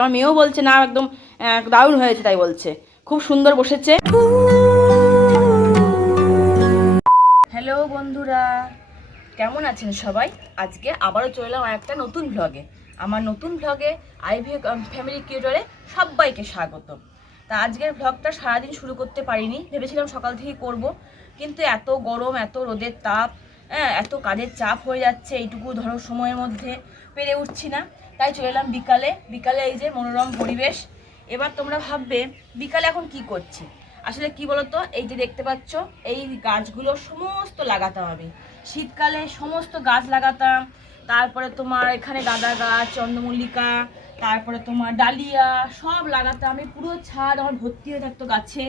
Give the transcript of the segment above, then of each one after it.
আমার মেয়েও বলছে না একদম দারুণ হয়েছে, তাই বলছে খুব সুন্দর বসেছে। হ্যালো বন্ধুরা, কেমন আছেন সবাই? আজকে আবারও চলে এলাম একটা নতুন ব্লগে। আমার নতুন ব্লগে আইভি ফ্যামিলি ক্রিয়েটরে সবাইকে স্বাগত। তা আজকের ব্লগটা সারাদিন শুরু করতে পারিনি, ভেবেছিলাম সকাল থেকেই করব, কিন্তু এত গরম, এত রোদের তাপ, এত কাজের চাপ হয়ে যাচ্ছে, এইটুকু ধরো সময়ের মধ্যে পেরে উঠছি না। তাই চলে এলাম বিকালে। বিকালে এই যে মনোরম পরিবেশ। এবার তোমরা ভাববে বিকালে এখন কি করছি। আসলে কি বলতো, এই যে দেখতে পাচ্ছ এই গাছগুলো সমস্ত লাগাতাম আমি শীতকালে, সমস্ত গাছ লাগাতাম। তারপরে তোমার এখানে গাঁদা গাছ, চন্দ্রমল্লিকা, তারপরে তোমার ডালিয়া সব লাগাতাম আমি, পুরো ছাদ আমার ভর্তি হয়ে থাকতো গাছে।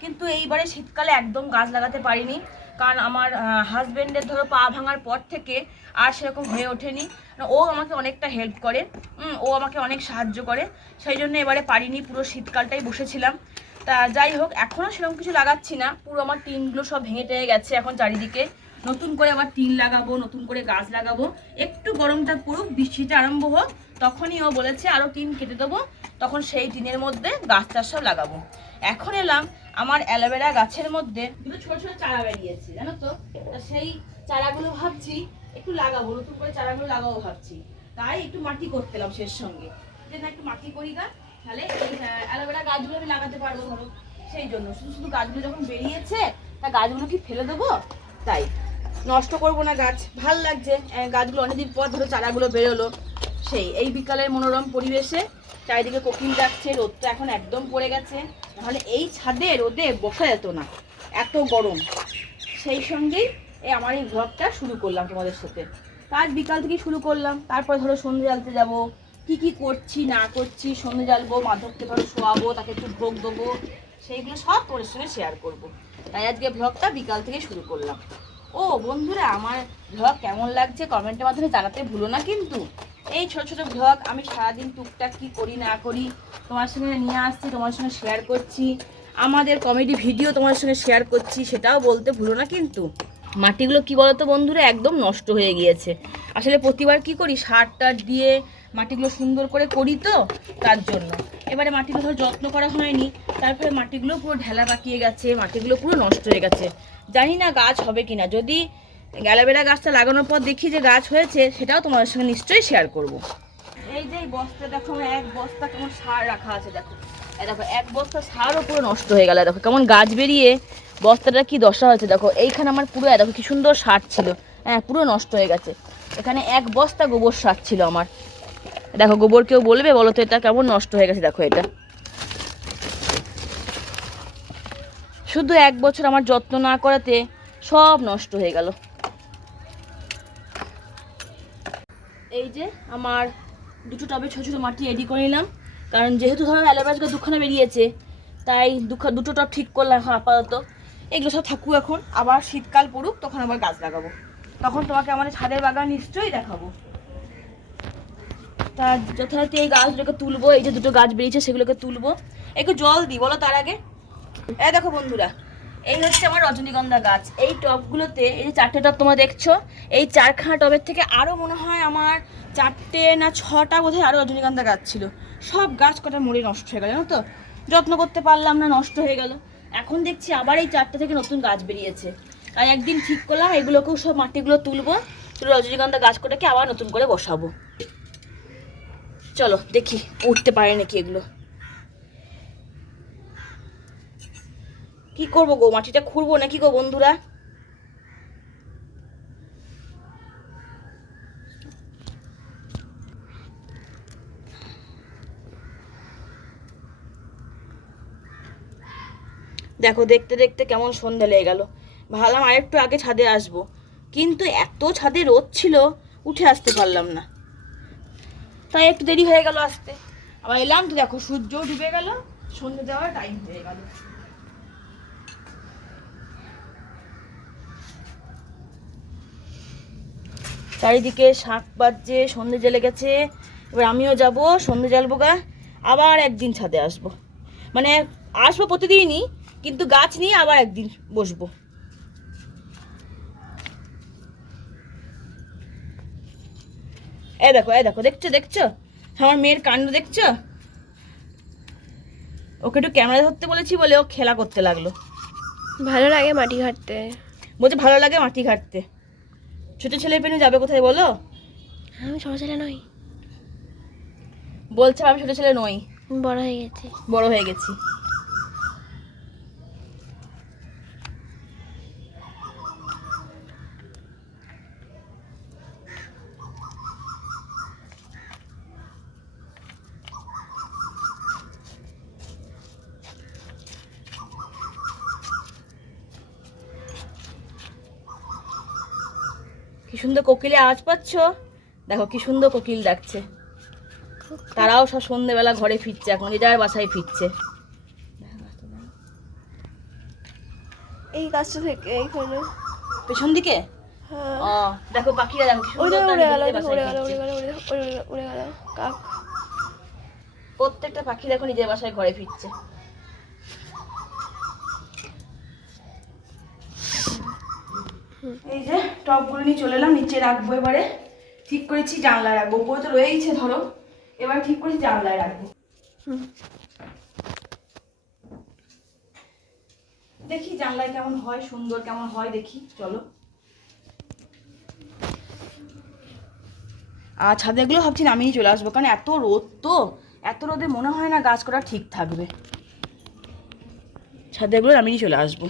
কিন্তু এইবারে শীতকালে একদম গাছ লাগাতে পারিনি, কারণ আমার হাজব্যান্ডের ধরো পা ভাঙার পর থেকে আর সেরকম হয়ে ওঠেনি। ও আমাকে অনেকটা হেল্প করে, ও আমাকে অনেক সাহায্য করে, সেই জন্য এবারে পারিনি, পুরো শীতকালটাই বসেছিলাম। তা যাই হোক, এখনও সেরকম কিছু লাগাচ্ছি না, পুরো আমার টিনগুলো সব ভেঙে টেঙে গেছে। এখন চারিদিকে নতুন করে আবার টিন লাগাবো, নতুন করে গাছ লাগাবো। একটু গরমটা পড়ুক, বৃষ্টিটা আরম্ভ হোক, তখনই ও বলেছে আরও টিন কেটে দেবো, তখন সেই টিনের মধ্যে গাছ টাছ সব লাগাবো। এখন এলাম আমার অ্যালোভেরা গাছের মধ্যে দুটো ছোট ছোট চারা বেরিয়েছে, জানো তো। সেই চারাগুলো ভাবছি একটু লাগাবো, নতুন করে চারাগুলো লাগাবো ভাবছি। তাই একটু মাটি করতে এলাম শেষ সঙ্গে, যে না একটু মাটি করি গা, তাহলে এই অ্যালোভেরা গাছগুলো আমি লাগাতে পারবো ধরো। সেই জন্য শুধু শুধু গাছগুলো যখন বেরিয়েছে, তা গাছগুলো কি ফেলে দেবো, তাই নষ্ট করব না গাছ, ভাল লাগছে গাছগুলো অনেকদিন পর ধরো চারাগুলো বেরোলো। সেই এই বিকালের মনোরম পরিবেশে চারিদিকে কোকিল ডাকছে, রোদটা এখন একদম পড়ে গেছে, নাহলে এই ছাদে রোদে বসা যেত না, এত গরম। সেই সঙ্গেই আমার এই ব্লগটা শুরু করলাম তোমাদের সাথে। কাজ বিকাল থেকে শুরু করলাম, তারপরে ধরো সন্ধ্যে জ্বালতে যাবো, কি করছি না করছি, সন্ধ্যে জ্বালবো, মাধবকে ধরো শোয়াবো, তাকে একটু ভোগ দেবো, সেইগুলো সব তোমাদের সঙ্গে শেয়ার করব। তাই আজকে ব্লগটা বিকাল থেকে শুরু করলাম। ও বন্ধুরা, আমার ব্লগ কেমন লাগছে কমেন্টের মাধ্যমে জানাতে ভুলো না কিন্তু। এই ছোট ছোট ব্লগ আমি সারাদিন টুকটাক কি করি না করি তোমার সঙ্গে নিয়ে আসছি, তোমার সঙ্গে শেয়ার করছি, আমাদের কমেডি ভিডিও তোমার সঙ্গে শেয়ার করছি, সেটাও বলতে ভুলো না কিন্তু। মাটিগুলো কি বলতো বন্ধুরা, একদম নষ্ট হয়ে গিয়েছে। আসলে প্রতিবার কি করি, সার টার দিয়ে মাটিগুলো সুন্দর করে করি, তো তার জন্য এবারে মাটিগুলো ধরো যত্ন করা হয়নি, তারপরে মাটিগুলো পুরো ঢেলা পাকিয়ে গেছে, মাটিগুলো পুরো নষ্ট হয়ে গেছে। জানি না গাছ হবে কিনা, যদি অ্যালোভেরা গাছটা লাগানোর পর দেখি যে গাছ হয়েছে, সেটাও তোমাদের সঙ্গে নিশ্চয়ই শেয়ার করব। এই যে বস্তা দেখো, আমার এক বস্তা কেমন সার রাখা আছে, দেখো দেখো এক বস্তা সারও পুরো নষ্ট হয়ে গেল। দেখো কেমন গাছ বেরিয়ে বস্তাটা কি দশা হয়েছে, দেখো এইখানে আমার পুরো দেখো কি সুন্দর সার ছিল, পুরো নষ্ট হয়ে গেছে। এখানে এক বস্তা গোবর সার ছিল আমার, দেখো গোবর কেউ বলবে বলো তো, এটা কেমন নষ্ট হয়ে গেছে, দেখো এটা শুধু এক বছর আমার যত্ন না করাতে সব নষ্ট হয়ে গেল। এই যে আমার দুটো টবে ছোটো ছোটো মাটি রেডি করে নিলাম, কারণ যেহেতু ধরো অ্যালোভেরা গাছ দুখানা বেরিয়েছে, তাই দুটো টব ঠিক করলাম এখন আপাতত। এগুলো সব থাকুক, এখন আবার শীতকাল পড়ুক, তখন আবার গাছ লাগাবো, তখন তোমাকে আমাদের ছাদের বাগান নিশ্চয়ই দেখাবো। তা যথারীতি এই গাছগুলোকে তুলবো, এই যে দুটো গাছ বেরিয়েছে সেগুলোকে তুলবো, একটু জল দিই বলো তার আগে। দেখো বন্ধুরা, এই হচ্ছে আমার রজনীগন্ধা গাছ। এই টবগুলোতে এই যে 4টে টব তোমরা দেখছো, এই 4খানা টবের থেকে আরও মনে হয় আমার 4টে না 6টা বোধহয় আরও রজনীগন্ধা গাছ ছিল। সব গাছ কটা মরে নষ্ট হয়ে গেল, জানো তো, যত্ন করতে পারলাম না, নষ্ট হয়ে গেল। এখন দেখছি আবার এই 4টে থেকে নতুন গাছ বেরিয়েছে, তাই একদিন ঠিক করলাম এগুলোকেও সব মাটিগুলো তুলবো, রজনীগন্ধা গাছ কটাকে আবার নতুন করে বসাবো। চলো দেখি উঠতে পারে নাকি এগুলো। কি করবো গো, মাটিটা খুঁড়বো নাকি গো বন্ধুরা? দেখো দেখতে দেখতে কেমন সন্ধ্যা লেগে গেল। ভাবলাম আরেকটু আগে ছাদে আসবো, কিন্তু এত ছাদে রোদ ছিল, উঠে আসতে পারলাম না, তাই একটু দেরি হয়ে গেল আসতে। আবার এলাম তো দেখো সূর্যও ডুবে গেল, সন্ধ্যে দেওয়ার টাইম হয়ে গেল। চারিদিকে শাঁখ বাজছে, সন্ধ্যে জ্বলে গেছে। এবার আমিও যাব, সন্ধ্যে জ্বালবো গা, আবার একদিন ছাদে আসবো, মানে আসবো প্রতিদিনই, কিন্তু গাছ নিয়ে আবার একদিন বসবো। দেখো দেখছো দেখছো আমার মেয়ের কাণ্ড দেখছো, ওকে একটু ক্যামেরা ধরতে বলেছি বলে ও খেলা করতে লাগলো। ভালো লাগে মাটি ঘাটতে। বলছে ভালো লাগে মাটি ঘাটতে। ছোট ছেলে পেনে যাবে কোথায় বলো? আমি ছোট ছেলে নই। বলছে আমি ছোট ছেলে নই, বড় হয়ে গেছি। বড় হয়ে গেছি। কি সুন্দর কোকিলে আওয়াজ পাচ্ছ? দেখো কি সুন্দর কোকিল ডাকছে। তারাও সব সন্ধ্যেবেলা ঘরে ফিরছে, এখন এটার বাসায় ফিরছে। এই গাছটা থেকে এইখানে পেছন দিকে হ্যাঁ। ও দেখো পাখিরা, দেখো কি সুন্দর তারা নিজেদের বাসায় ফিরছে। উড়ে গেল কাক। প্রত্যেকটা পাখি দেখো নিজের বাসায় ঘরে ফিরছে। এই যে টপগুলো নিয়ে চলে এলাম, নিচে রাখবো। এবারে ঠিক করেছি জানলায় রাখবো, উপরে তো রয়েইছে ধরো, এবার ঠিক করেছি জানলায় রাখবো। দেখি জানলায় কেমন হয়, সুন্দর কেমন হয় দেখি, চলো। আর ছাদেগুলো ভাবছি নামিয়ে চলে আসবো, কারণ এত রোদ তো, এত রোদে মনে হয় না গাছ করা ঠিক থাকবে। ছাদেগুলো নামিয়ে চলে আসবো,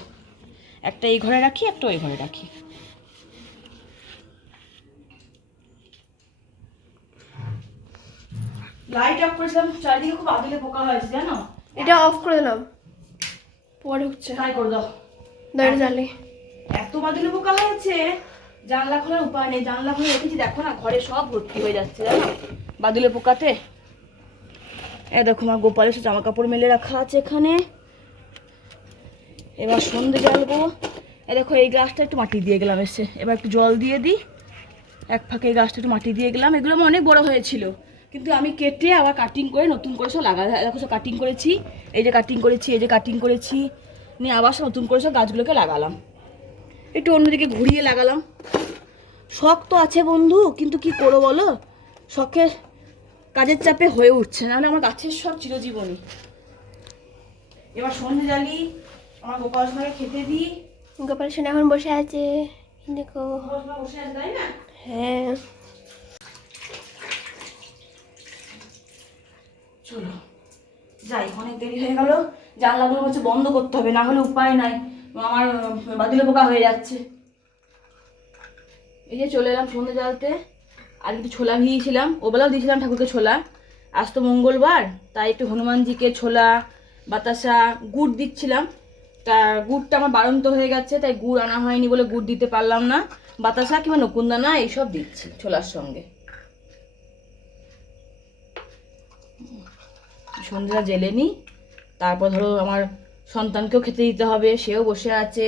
একটা এই ঘরে রাখি, একটা ওই ঘরে রাখি। লাইট অফ করেছিলাম, চারিদিকে খুব আদুলে পোকা হয়েছে জানো। এটা অফ করে দিলাম, পরে হচ্ছে। ট্রাই করে দাও। দরজা জ্বালি। এত বাদুলে পোকা হয়েছে, জানলা খোলার উপায় নেই। জানলা খুলে রেখেছি, দেখো না ঘরে সব ভর্তি হয়ে যাচ্ছে জানো বাদুলে পোকাতে। দেখো আমার গোপালের জামা কাপড় মেলে রাখা আছে এখানে। এবার সন্ধে জ্বালবো। দেখো এই গাছটা একটু মাটি দিয়ে গেলাম এসে, এবার একটু জল দিয়ে দিই। এক ফাঁকে এই গাছটা একটু মাটি দিয়ে গেলাম। এগুলো আমার অনেক বড় হয়েছিল, কিন্তু আমি কেটে আবার কাটিং করে নতুন করে সব লাগা, দেখো সব কাটিং করেছি। এই যে কাটিং করেছি, এই যে কাটিং করেছি, নিয়ে আবার সব নতুন করে সব গাছগুলোকে লাগালাম। একটু অন্যদিকে ঘুরিয়ে লাগালাম। শখ তো আছে বন্ধু, কিন্তু কি করবো বলো, শখের কাজের চাপে হয়ে উঠছে, নাহলে আমার গাছের শখ চিরজীবনী। এবার সন্ধে জ্বালি, আমার গোপাল সোনাকে খেতে দিই। গোপাল সোনা এখন বসে আছে, দেখো বসে আছে তাই না? হ্যাঁ। চলো যাই, অনেক দেরি হয়ে গেল। জানলাগুলো হচ্ছে বন্ধ করতে হবে, না হলে উপায় নাই, আমার বাদুলে পোকা হয়ে যাচ্ছে। এই যে চলে এলাম সন্ধে জ্বালতে। আর একটু ছোলা ভিজিয়েছিলাম, ওবেলাও দিয়েছিলাম ঠাকুরকে ছোলা। আজ তো মঙ্গলবার, তাই একটু হনুমানজিকে ছোলা, বাতাসা, গুড় দিচ্ছিলাম। তা গুড়টা আমার বাড়ন্ত হয়ে গেছে, তাই গুড় আনা হয়নি বলে গুড় দিতে পারলাম না। বাতাসা কিংবা নকুনদানা এইসব দিচ্ছি ছোলার সঙ্গে। সন্ধ্যাটা জেলে নিই, তারপর ধরো আমার সন্তানকেও খেতে দিতে হবে, সেও বসে আছে।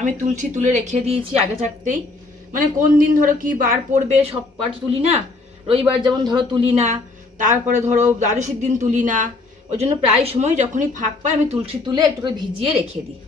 আমি তুলসী তুলে রেখে দিয়েছি আগে থাকতেই, মানে কোন দিন ধরো কি বার পড়বে, সব বার তুলি না। রবিবার যেমন ধরো তুলি না, তারপরে ধরো দ্বাদশীর দিন তুলি না। ওই জন্য প্রায় সময় যখনই ফাঁক পাই আমি তুলসী তুলে একটু করে ভিজিয়ে রেখে দিই।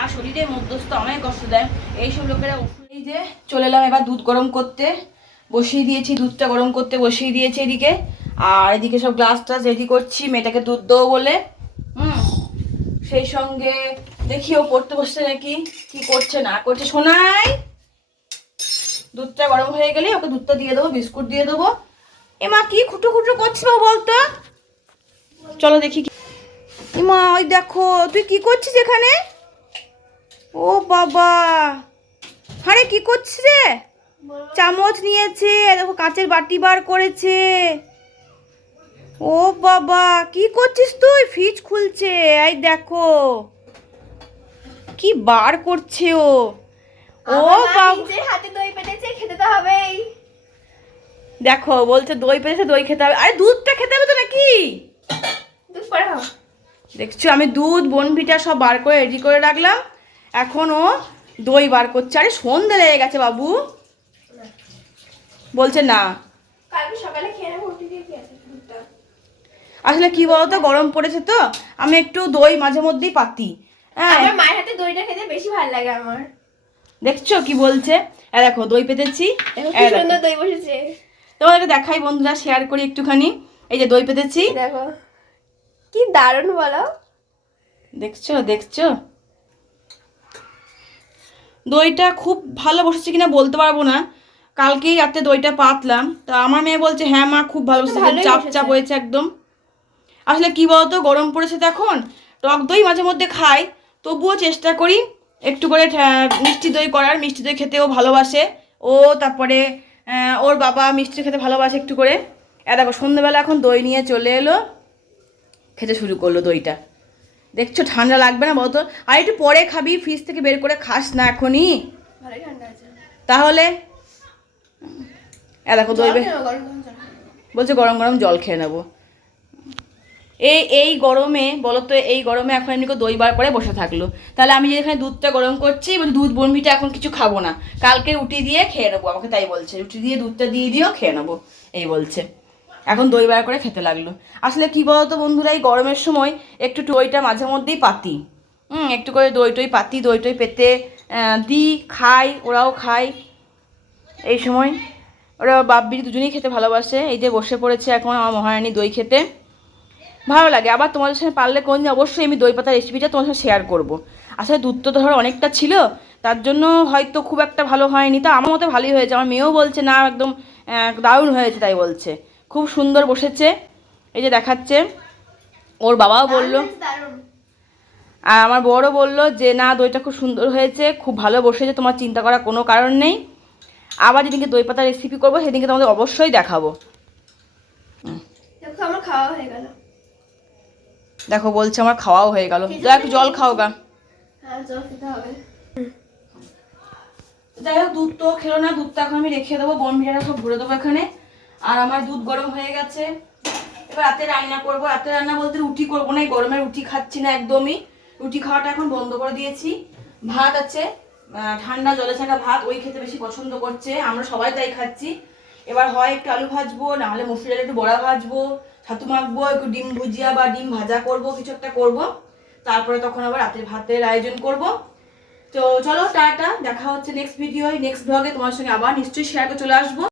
আর শরীরে মধ্যস্থ আমায় কষ্ট দেয় এইসব লোকেরা। এই যে চলে এলাম এবার দুধ গরম করতে, বসিয়ে দিয়েছি, দুধটা গরম করতে বসিয়ে দিয়েছি এদিকে। আর এদিকে সব গ্লাস টাস রেডি করছি মেয়েটাকে দুধ দেবো বলে। সেই সঙ্গে দেখি ও পড়তে বসছে নাকি, কি করছে না করছে। শোনাই, দুধটা গরম হয়ে গেলে ওকে দুধটা দিয়ে দেবো, বিস্কুট দিয়ে দেবো। এমা কি খুঁটো খুঁটো করছিস বলতো, চলো দেখি। এমা ওই দেখো তুই কি করছিস এখানে, ও বাবা, আরে কি করছিস রে? চামচ নিয়েছে, দেখো কাঁচের বাটি বার করেছে। ও বাবা, কি করছিস তুই? ফ্রিজ খুলছে, এই দেখো কি বার করছে ও। ও বাবা, নিজের হাতে দই পেতেছে, খেতে তো হবেই। দেখো বলছে দই পেয়েছে, দই খেতে হবে। আরে দুধটা খেতে হবে তো নাকি? দুধ পরে খাও। দেখছো আমি দুধ বনভিটা সব বার করে রেডি করে রাখলাম, এখন ও দই বার করছে। আরে সন্ধ্যে লেগে গেছে বাবু। বলছে না। কালকে সকালে খেয়ে নেবো, উঠে দিয়ে কি আছে দুধটা। আসলে কি বলতো, গরম পড়েছে তো আমি একটু দই মাঝে মধ্যেই পাতি। হ্যাঁ, আমার মায়ের হাতে দইটা খেতে বেশি ভালো লাগে আমার। দেখছো কি বলছে? দেখো দই পেতেছি, দেখো কি সুন্দর দই বসেছে। তোমাদেরকে দেখাই বন্ধুরা, শেয়ার করি একটুখানি। এই যে দই পেতেছি, দেখো কি দারুণ বলো। দেখছো দেখছো দইটা খুব ভালো বসেছে কিনা বলতে পারবো না, কালকেই রাতে দইটা পাতলাম। তা আমার মেয়ে বলছে হ্যাঁ মা খুব ভালো বসেছে, ভালোই চাপ বসেছে। চাপ হয়েছে একদম। আসলে কি বলতো, গরম পড়েছে তো এখন, টক দই মাঝে মধ্যে খাই, তবুও চেষ্টা করি একটু করে মিষ্টি দই করার। মিষ্টি দই খেতেও ভালোবাসে ও, তারপরে ওর বাবা মিষ্টি খেতে ভালোবাসে একটু করে। দেখো সন্ধ্যেবেলা এখন দই নিয়ে চলে এলো, খেতে শুরু করলো দইটা। দেখছো ঠান্ডা লাগবে না বলতো? আর একটু পরে খাবি, ফ্রিজ থেকে বের করে খাস না এখনই ভালোই ঠান্ডা আছে। তাহলে। দেখো দই জল খেয়ে নাও, গরম গরম জল খেয়ে নাও। বলছে গরম গরম জল খেয়ে নেবো। এই গরমে বলো তো, এই গরমে এখন এমনি করে দই বার করে বসে থাকলো, তাহলে আমি যে এখানে দুধটা গরম করছি, বলছি দুধ বনবিটা এখন কিছু খাবো না, কালকে রুটি দিয়ে খেয়ে নেবো। আমাকে তাই বলছে, রুটি দিয়ে দুধটা দিয়ে দিও, খেয়ে নেবো এই বলছে। এখন দই বার করে খেতে লাগলো। আসলে কি বলতো বন্ধুরা, এই গরমের সময় একটু দইটা মাঝে মধ্যেই পাতি, একটু করে দই টই পাতি, দই টই পেতে দিই, খাই, ওরাও খায় এই সময়। ওরা বাপ্পি দুজনেই খেতে ভালোবাসে। এই যে বসে পড়েছে এখন আমার মহারানী দই খেতে, ভালো লাগে। আবার তোমাদের সাথে পারলে কোন দিন অবশ্যই আমি দই পাতা রেসিপিটা তোমার সাথে শেয়ার করবো। আসলে দুধ তো ধরো অনেকটা ছিল, তার জন্য হয়তো খুব একটা ভালো হয়নি, তা আমার মতো ভালোই হয়েছে। আমার মেয়েও বলছে না একদম দারুণ হয়েছে, তাই বলছে খুব সুন্দর বসেছে। এই যে দেখাচ্ছে, ওর বাবাও বললো, দারুণ হয়েছে, দারুণ। আর আমার বড়ও বললো যে না দইটা খুব সুন্দর হয়েছে, খুব ভালো বসেছে, তোমার চিন্তা করার কোনো কারণ নেই। আবার যেদিনকে দই পাতা রেসিপি করবো সেদিনকে তোমাদের অবশ্যই দেখাবো। দেখো আমার খাওয়া হয়ে গেল। দেখো বলছে আমার খাওয়াও হয়ে গেল, যাই একটু জল খাও গা। হ্যাঁ জল খেতে হবে। যাই হোক দুধ তো খেলো না, দুধটা এখন আমি রেখে দেবো, বনভিটাটা সব ভরে দেবো এখানে। আর আমার দুধ গরম হয়ে গেছে, এবার রাতে রান্না করবো। রাতে রান্না বলতে রুটি করবো না, এই গরমে রুটি খাচ্ছি না একদমই, রুটি খাওয়াটা এখন বন্ধ করে দিয়েছি। ভাত আছে, ঠান্ডা জলে ছাকা ভাত, ওই খেতে বেশি পছন্দ করছে, আমরা সবাই তাই খাচ্ছি। এবার হয় একটু আলু ভাজবো, নাহলে মসুর ডালে একটু বড়া ভাজবো, ছাতু মাখবো, একটু ডিম ভুজিয়া বা ডিম ভাজা করবো, কিছু একটা করবো। তারপরে তখন আবার রাতের ভাতের আয়োজন করব। তো চলো টাটা, দেখা হচ্ছে নেক্সট ভিডিও, নেক্সট ব্লগে তোমার সঙ্গে আবার নিশ্চয়ই শেয়ার করে চলে আসবো।